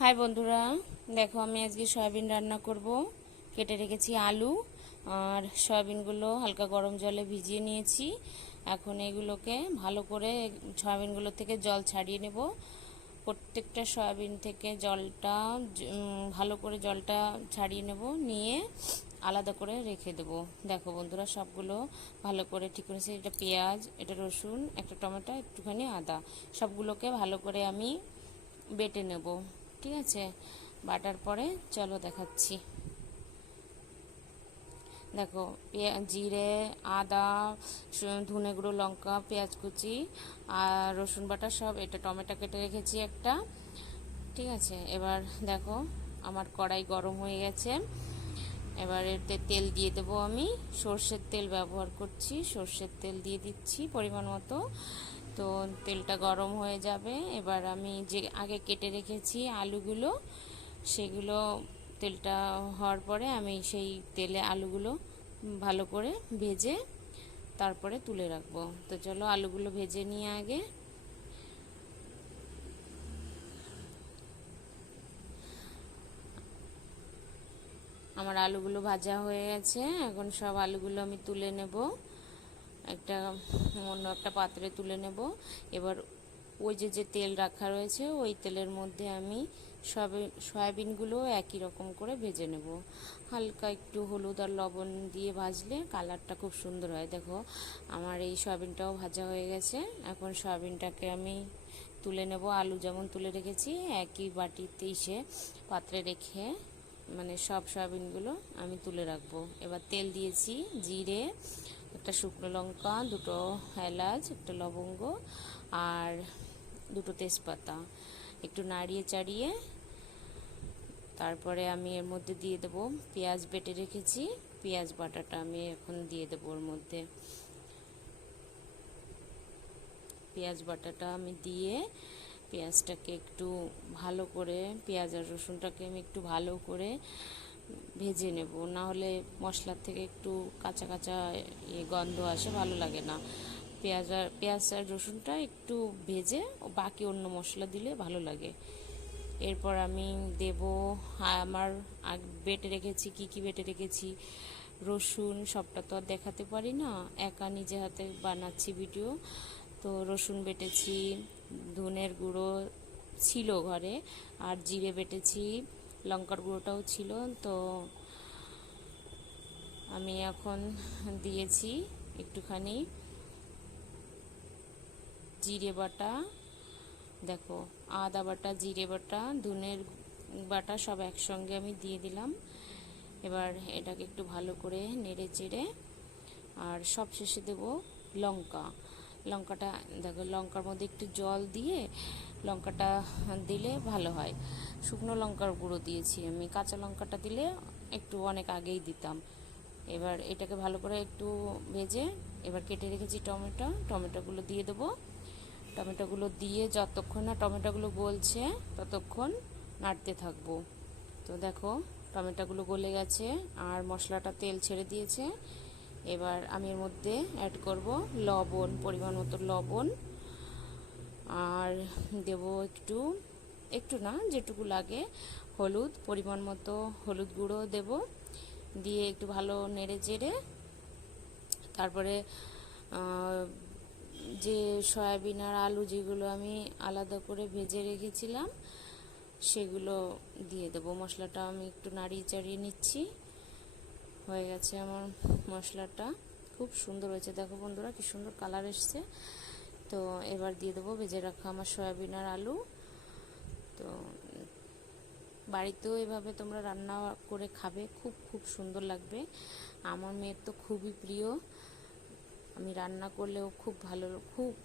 High বন্ধুরা, দেখো আমি আজকে সয়াবিন রান্না করব। কেটে রেখেছি আলু আর সয়াবিনগুলো হালকা গরম জলে ভিজিয়ে নিয়েছি। এখন এগুলোকে ভালো করে সয়াবিনগুলো থেকে জল ছাড়িয়ে নেব। প্রত্যেকটা সয়াবিন থেকে জলটা ভালো করে জলটা ছাড়িয়ে নেব, নিয়ে আলাদা করে রেখে দেব। দেখো বন্ধুরা, সবগুলো ভালো করে ঠিক করেছি। এটা পেঁয়াজ, এটা রসুন, একটা টমেটো, একটুখানি আদা, সবগুলোকে ভালো করে আমি বেটে নেব। ঠিক আছে, বাটার পরে চলো দেখাচ্ছি। দেখো, জিরে, আদা, ধনে গুঁড়ো, লঙ্কা, পেঁয়াজ কুচি আর রসুন বাটা সব, এটা টমেটো কেটে রেখেছি একটা। ঠিক আছে, এবার দেখো আমার কড়াই গরম হয়ে গেছে। এবার এতে তেল দিয়ে দেবো। আমি সর্ষের তেল ব্যবহার করছি, সর্ষের তেল দিয়ে দিচ্ছি পরিমাণ মতো। তো তেলটা গরম হয়ে যাবে। এবার আমি যে আগে কেটে রেখেছি আলুগুলো, সেগুলো তেলটা হওয়ার পরে আমি সেই তেলে আলুগুলো ভালো করে ভেজে তারপরে তুলে রাখবো। তো চলো আলুগুলো ভেজে নিয়ে আগে। আমার আলুগুলো ভাজা হয়ে গেছে, এখন সব আলুগুলো আমি তুলে নেব। অন্য একটা পাত্রে তুলে নেব। এবার ওই যে তেল রাখা রয়েছে, ওই তেলের মধ্যে আমি সয়াবিনগুলো একই রকম করে ভেজে নেব। হালকা একটু হলুদ আর লবণ দিয়ে ভাজলে কালারটা খুব সুন্দর হয়। দেখো আমার এই সয়াবিনটাও ভাজা হয়ে গেছে। এখন সয়াবিনটাকে আমি তুলে নেব। আলু যেমন তুলে রেখেছি একই বাটিতে পাত্রে রেখে, মানে সব সয়াবিনগুলো আমি তুলে রাখবো। এবার তেল দিয়েছি, জিরে, একটা শুকনো লঙ্কা, দুটো এলাচ, একটা লবঙ্গ আর দুটো তেজপাতা, একটু নাড়িয়ে চাড়িয়ে তারপরে আমি এর মধ্যে দিয়ে দেবো পেঁয়াজ বেটে রেখেছি। পেঁয়াজ বাটাটা আমি এখন দিয়ে দেবো ওর মধ্যে। পেঁয়াজ বাটাটা আমি দিয়ে পেঁয়াজটাকে একটু ভালো করে, পেঁয়াজ আর রসুনটাকে আমি একটু ভালো করে ভেজে নেব, না হলে মশলার থেকে একটু কাঁচা কাঁচা গন্ধ আসে, ভালো লাগে না। পেঁয়াজ আর রসুনটা একটু ভেজে বাকি অন্য মশলা দিলে ভালো লাগে। এরপর আমি দেব আমার বেটে রেখেছি, কি বেটে রেখেছি। রসুন সবটা তো আর দেখাতে পারি না, একা নিজে হাতে বানাচ্ছি ভিডিও। তো রসুন বেটেছি, ধনের গুঁড়ো ছিল ঘরে, আর জিরে বেটেছি, লঙ্কার গুঁড়োটাও ছিল। তো আমি এখন দিয়েছি একটুখানি জিরে বাটা, দেখো আদা বাটা, জিরে বাটা, ধনের বাটা সব একসঙ্গে আমি দিয়ে দিলাম। এবার এটাকে একটু ভালো করে নেড়ে চেড়ে, আর সব শেষে দেবো লঙ্কাটা। দেখো লঙ্কার মধ্যে একটু জল দিয়ে লঙ্কাটা দিলে ভালো হয়। শুকনো লঙ্কার গুঁড়ো দিয়েছি আমি, কাঁচা লঙ্কাটা দিলে একটু অনেক আগেই দিতাম। এবার এটাকে ভালো করে একটু ভেজে, এবার কেটে রেখেছি টমেটোগুলো দিয়ে দেবো। টমেটোগুলো দিয়ে যতক্ষণ না টমেটোগুলো গলছে ততক্ষণ নাড়তে থাকবো। তো দেখো টমেটোগুলো গলে গেছে আর মশলাটা তেল ছেড়ে দিয়েছে। এবার আমি এর মধ্যে অ্যাড করব লবণ, পরিমাণ মতো লবণ, আর দেব একটু, একটু না যেটুকু লাগে, হলুদ, পরিমাণ মতো হলুদ গুঁড়ো দেব। দিয়ে একটু ভালো নেড়ে চেড়ে তারপরে যে সয়াবিন আর আলু যেগুলো আমি আলাদা করে ভেজে রেখেছিলাম সেগুলো দিয়ে দেবো। মশলাটা আমি একটু নাড়িয়ে চাড়িয়ে নিচ্ছি। হয়ে গেছে আমার মশলাটা, খুব সুন্দর হয়েছে। দেখো বন্ধুরা কি সুন্দর কালার এসছে। তো এবার দিয়ে দেবো ভেজে রাখা আমার সয়াবিন আর আলু। তো বাড়িতেও এভাবে তোমরা রান্না করে খাবে, খুব খুব সুন্দর লাগবে। আমার মেয়ের তো খুবই প্রিয়, আমি রান্না করলেও খুব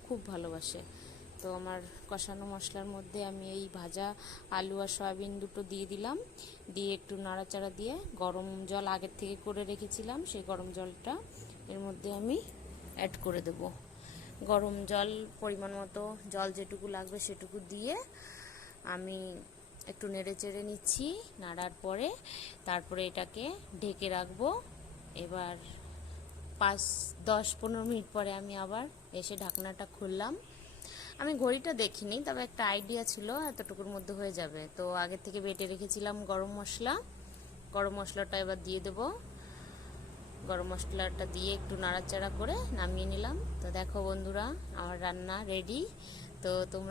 খুব ভালোবাসে। তো আমার কষানো মশলার মধ্যে আমি এই ভাজা আলু আর সয়াবিন দুটো দিয়ে দিলাম, দিয়ে একটু নাড়াচাড়া দিয়ে গরম জল আগের থেকে করে রেখেছিলাম, সেই গরম জলটা এর মধ্যে আমি অ্যাড করে দেব। গরম জল পরিমাণ মতো, জল যেটুকু লাগবে সেটুকু দিয়ে আমি একটু নেড়ে চেড়ে নিচ্ছি। নাড়ার পরে তারপরে এটাকে ঢেকে রাখবো। এবার 5-10-15 মিনিট পরে আমি আবার এসে ঢাকনাটা খুললাম। আমি ঘড়িটা দেখিনি, তবে একটা আইডিয়া ছিল এতটুকুর মধ্যে হয়ে যাবে। তো আগে থেকে বেটে রেখেছিলাম গরম মশলা, গরম মশলাটা এবার দিয়ে দেবো। গরম মশলাটা দিয়ে একটু নাড়াচাড়া করে নামিয়ে নিলাম। তো দেখো বন্ধুরা, আমার রান্না রেডি। তো তোমরা